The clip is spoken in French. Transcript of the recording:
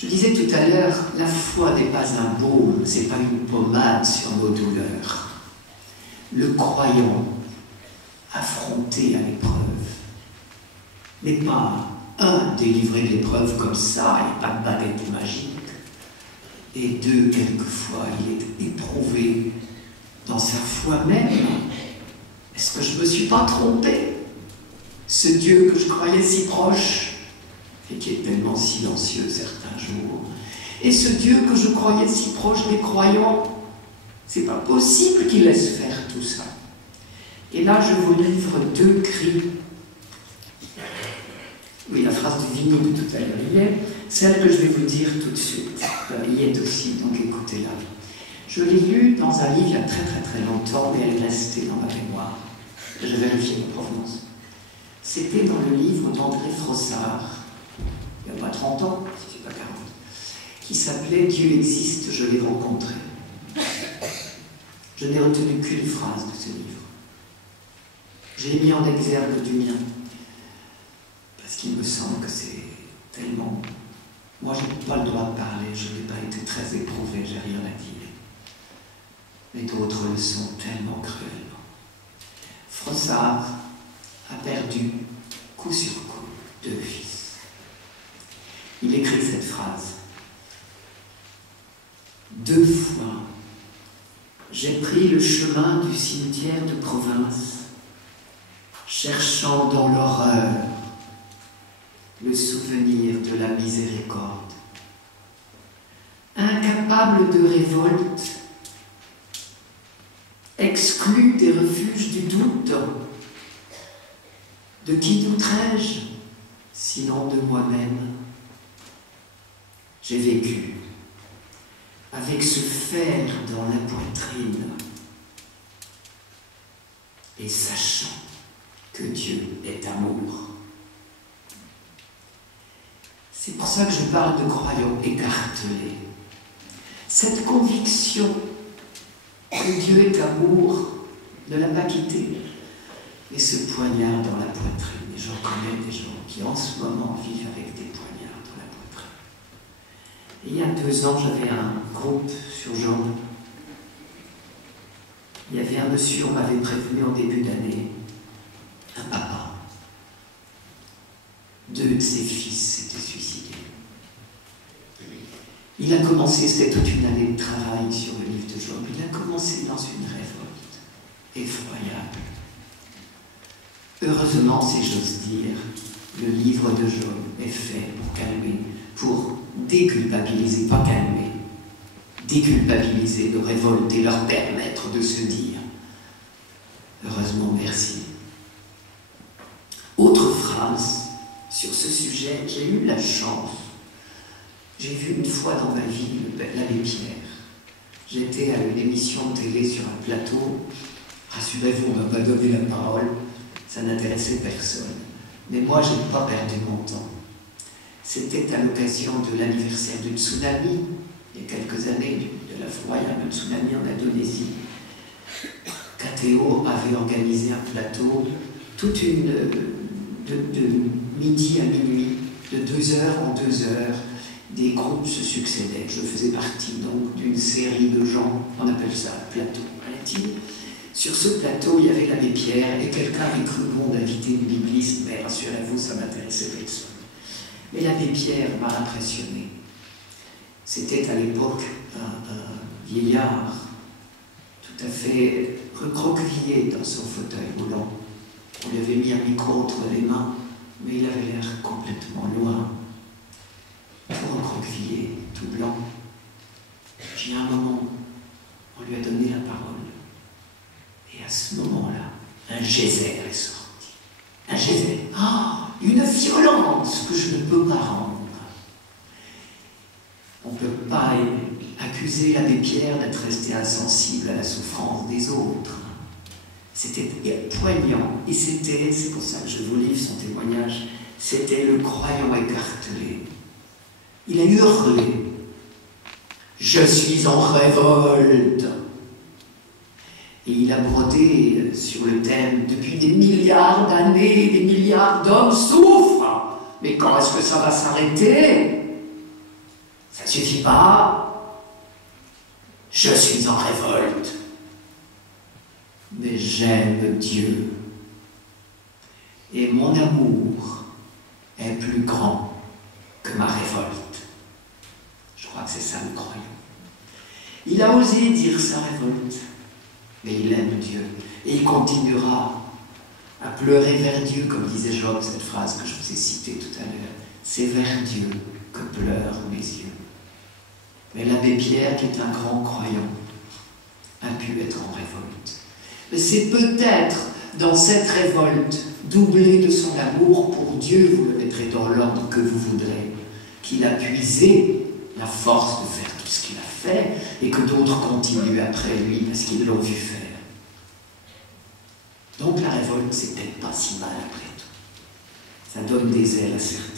Je disais tout à l'heure, la foi n'est pas un baume, c'est pas une pommade sur nos douleurs. Le croyant, affronté à l'épreuve, n'est pas un délivré de l'épreuve comme ça, et pas de baguette magique, et deux, quelquefois, il est éprouvé dans sa foi même. Est-ce que je ne me suis pas trompé? Ce Dieu que je croyais si proche, et qui est tellement silencieux certains jours, et ce Dieu que je croyais si proche des croyants, c'est pas possible qu'il laisse faire tout ça. Et là, je vous livre deux cris. Oui, la phrase du Vignoble tout à l'heure y est, celle que je vais vous dire tout de suite y est aussi, donc écoutez-la. Je l'ai lue dans un livre il y a très très très longtemps, mais elle est restée dans ma mémoire. J'ai vérifié la provenance. C'était dans le livre d'André Frossard, il n'y a pas 30 ans, si c'est pas 40, qui s'appelait « Dieu existe, je l'ai rencontré ». Je n'ai retenu qu'une phrase de ce livre. Je l'ai mis en exergue du mien, parce qu'il me semble que c'est tellement... Moi, je n'ai pas le droit de parler, je n'ai pas été très éprouvé, j'ai rien à dire. Mais d'autres le sont tellement cruellement. Frossard a perdu, coup sur coup, 2 fils. Il écrit cette phrase. « 2 fois, j'ai pris le chemin du cimetière de province, cherchant dans l'horreur le souvenir de la miséricorde. Incapable de révolte, exclu des refuges du doute, de qui douterais-je, sinon de moi-même? J'ai vécu avec ce fer dans la poitrine et sachant que Dieu est amour. » C'est pour ça que je parle de croyants écartelés. Cette conviction que Dieu est amour ne l'a pas quitté. Et ce poignard dans la poitrine, et j'en connais des gens qui en ce moment vivent avec des poignards dans la poitrine. Et il y a 2 ans, j'avais un groupe sur Jean. Il y avait un monsieur, on m'avait prévenu en début d'année, un papa. 2 de ses fils s'étaient suicidés. Il a commencé, c'était toute une année de travail sur le livre de Job, il a commencé dans une révolte effroyable. Heureusement, si j'ose dire, le livre de Job est fait pour calmer, pour déculpabiliser, pas calmer, déculpabiliser nos révoltes et leur permettre de se dire « Heureusement, merci ». Autre phrase sur ce sujet, j'ai eu la chance. J'ai vu une fois dans ma vie l'abbé Pierre. J'étais à une émission de télé sur un plateau. Rassurez-vous, on ne m'a pas donné la parole. Ça n'intéressait personne. Mais moi, je n'ai pas perdu mon temps. C'était à l'occasion de l'anniversaire du tsunami, il y a quelques années, de l'incroyable tsunami en Indonésie. KTO avait organisé un plateau, toute une... de midi à minuit, de 2 heures en 2 heures, des groupes se succédaient. Je faisais partie donc d'une série de gens, on appelle ça un plateau intime. Sur ce plateau, il y avait l'abbé Pierre, et quelqu'un avait cru bon d'inviter une bibliste, mais rassurez-vous, ça m'intéressait personne. Mais l'abbé Pierre m'a impressionné. C'était à l'époque un vieillard, tout à fait recroquevillé dans son fauteuil roulant. On lui avait mis un micro entre les mains, mais il avait l'air complètement loin, tout recroquevillé, tout blanc. Puis à un moment, on lui a donné la parole. Et à ce moment-là, un geyser est sorti. Un geyser. Ah, une violence que je ne peux pas rendre. On ne peut pas accuser l'abbé Pierre d'être resté insensible à la souffrance des autres. C'était poignant, et c'est pour ça que je vous livre son témoignage, c'était le croyant écartelé. Il a hurlé « Je suis en révolte !» Et il a brodé sur le thème « Depuis des milliards d'années, des milliards d'hommes souffrent, mais quand est-ce que ça va s'arrêter ?» Ça ne suffit pas. Je suis en révolte. Mais j'aime Dieu. Et mon amour est plus grand que ma révolte. Je crois que c'est ça le croyant. Il a osé dire sa révolte, mais il aime Dieu. Et il continuera à pleurer vers Dieu, comme disait Job, cette phrase que je vous ai citée tout à l'heure. C'est vers Dieu que pleurent mes yeux. Mais l'abbé Pierre, qui est un grand croyant, a pu être en révolte. Mais c'est peut-être dans cette révolte, doublée de son amour pour Dieu, vous le mettrez dans l'ordre que vous voudrez, qu'il a puisé la force de faire tout ce qu'il a fait, et que d'autres continuent après lui parce qu'ils l'ont vu faire. Donc la révolte, c'est peut-être pas si mal après tout. Ça donne des ailes à certains.